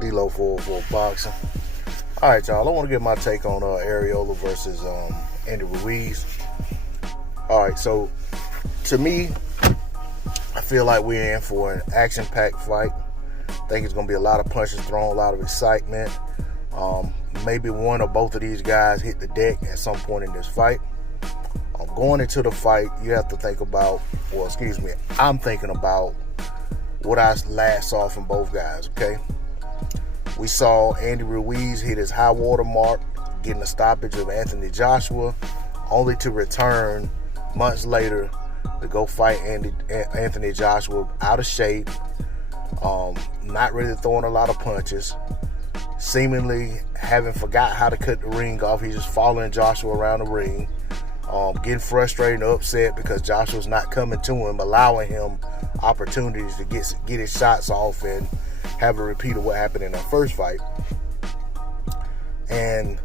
D-Lo for boxing. All right, y'all. I want to get my take on Arreola versus Andy Ruiz. All right, so to me, I feel like we're in for an action-packed fight. I think it's going to be a lot of punches thrown, a lot of excitement. Maybe one or both of these guys hit the deck at some point in this fight. Going into the fight, you have to think about, I'm thinking about what I last saw from both guys, okay? We saw Andy Ruiz hit his high water mark, getting a stoppage of Anthony Joshua, only to return months later to go fight Anthony Joshua out of shape, not really throwing a lot of punches, seemingly having forgot how to cut the ring off. He's just following Joshua around the ring, getting frustrated and upset because Joshua's not coming to him, allowing him opportunities to get his shots off and have a repeat of what happened in that first fight. And,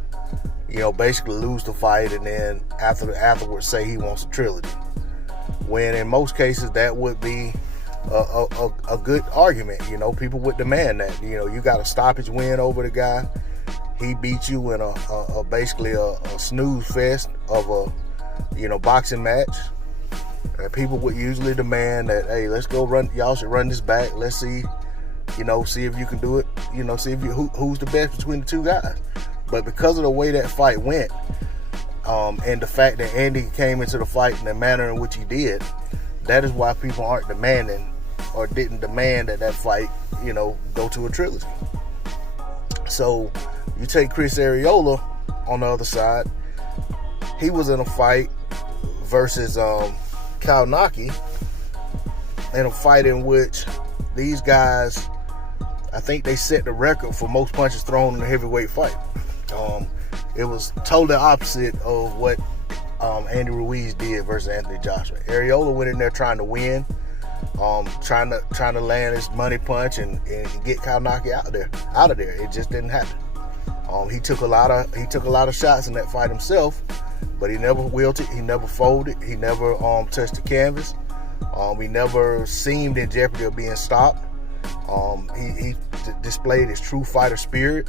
basically lose the fight, and then afterwards say he wants a trilogy. When in most cases that would be a good argument. People would demand that. You got a stoppage win over the guy. He beat you in basically a snooze fest of a boxing match. And people would usually demand that, hey, let's go run. Y'all should run this back. Let's see, see if you can do it. See if who's the best between the two guys. But because of the way that fight went, and the fact that Andy came into the fight in the manner in which he did, that is why people aren't demanding or didn't demand that fight, go to a trilogy. So you take Chris Arreola on the other side. He was in a fight versus Kalnaki, in a fight in which these guys, I think they set the record for most punches thrown in a heavyweight fight. It was totally opposite of what Andy Ruiz did versus Anthony Joshua. Arreola went in there trying to win, trying to land his money punch and get Kalnaki out of there. It just didn't happen. He took a lot of shots in that fight himself, but he never wilted, he never folded, he never touched the canvas. He never seemed in jeopardy of being stopped. He displayed his true fighter spirit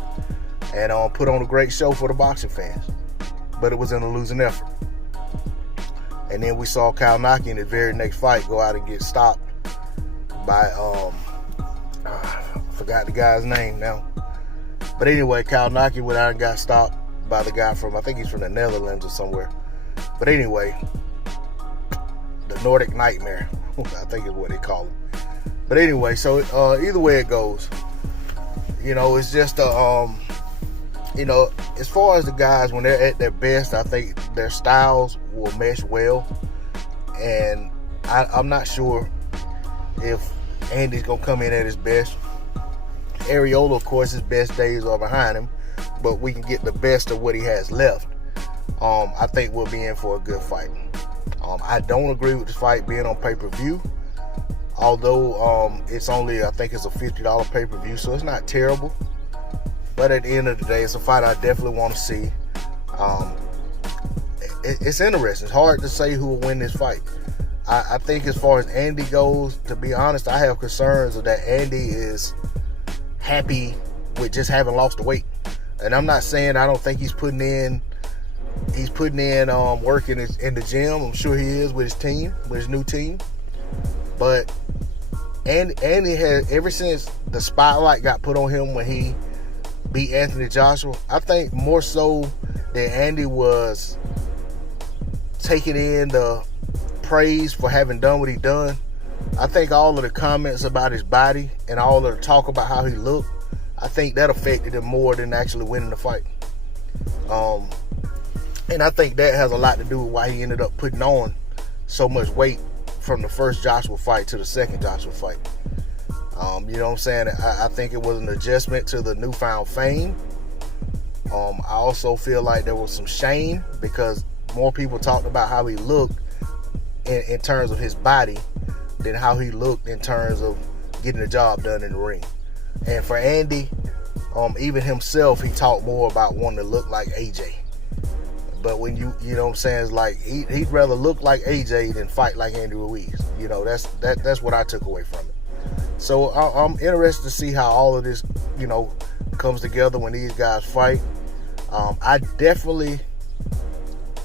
and put on a great show for the boxing fans. But it was in a losing effort. And then we saw Kalnaki in the very next fight go out and get stopped by, I forgot the guy's name now. But anyway, Kalnaki went out and got stopped by the guy from, I think he's from the Netherlands or somewhere. But anyway, the Nordic Nightmare, I think is what they call it. But anyway, so either way it goes, it's just as far as the guys, when they're at their best, I think their styles will mesh well. And I'm not sure if Andy's going to come in at his best. Arreola, of course, his best days are behind him, but we can get the best of what he has left. I think we'll be in for a good fight. I don't agree with this fight being on pay-per-view, although it's only, I think it's a $50 pay-per-view, so it's not terrible. But at the end of the day, it's a fight I definitely want to see. It's interesting. It's hard to say who will win this fight. I think as far as Andy goes, to be honest, I have concerns that Andy is happy with just having lost the weight. And I'm not saying I don't think he's putting in work in the gym. I'm sure he is with his team, with his new team. But Andy has, ever since the spotlight got put on him when he beat Anthony Joshua, I think more so than Andy was taking in the praise for having done what he done, I think all of the comments about his body and all of the talk about how he looked, I think that affected him more than actually winning the fight. And I think that has a lot to do with why he ended up putting on so much weight from the first Joshua fight to the second Joshua fight. You know what I'm saying? I think it was an adjustment to the newfound fame. I also feel like there was some shame because more people talked about how he looked in terms of his body than how he looked in terms of getting the job done in the ring. And for Andy, even himself, he talked more about wanting to look like AJ. But when you know what I'm saying, it's like he'd rather look like AJ than fight like Andy Ruiz. That's what I took away from it. So I'm interested to see how all of this, comes together when these guys fight. I definitely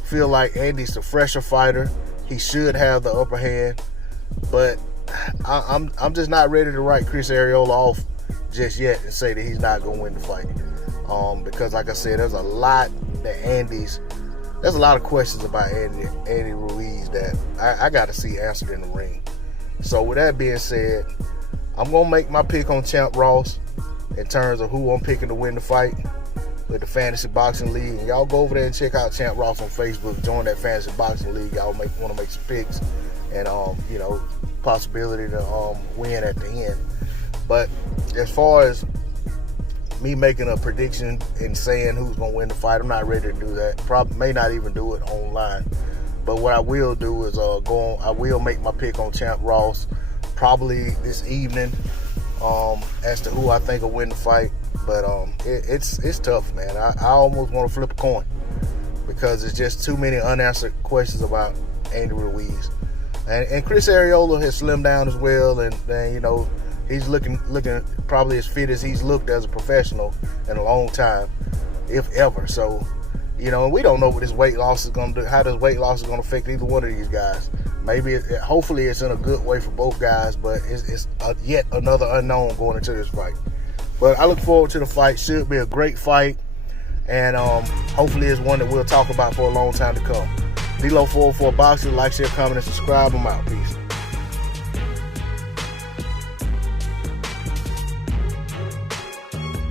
feel like Andy's the fresher fighter. He should have the upper hand, but I'm just not ready to write Chris Arreola off just yet and say that he's not going to win the fight. Because like I said, there's a lot of questions about Andy Ruiz that I got to see answered in the ring. So with that being said, I'm going to make my pick on Champ Ross in terms of who I'm picking to win the fight with the Fantasy Boxing League. And y'all go over there and check out Champ Ross on Facebook. Join that Fantasy Boxing League. Y'all want to make some picks and, possibility to win at the end. But as far as me making a prediction and saying who's going to win the fight, I'm not ready to do that. Probably may not even do it online. But what I will do is I will make my pick on Champ Ross probably this evening as to who I think will win the fight. But it's tough, man. I almost want to flip a coin because there's just too many unanswered questions about Andy Ruiz. And Chris Arreola has slimmed down as well, and he's looking probably as fit as he's looked as a professional in a long time, if ever. So, and we don't know what his weight loss is going to do, how this weight loss is going to affect either one of these guys. Maybe, hopefully it's in a good way for both guys, but it's yet another unknown going into this fight. But I look forward to the fight. Should be a great fight, and hopefully it's one that we'll talk about for a long time to come. D-Lo 404 Boxing, like, share, comment, and subscribe. I'm out. Peace.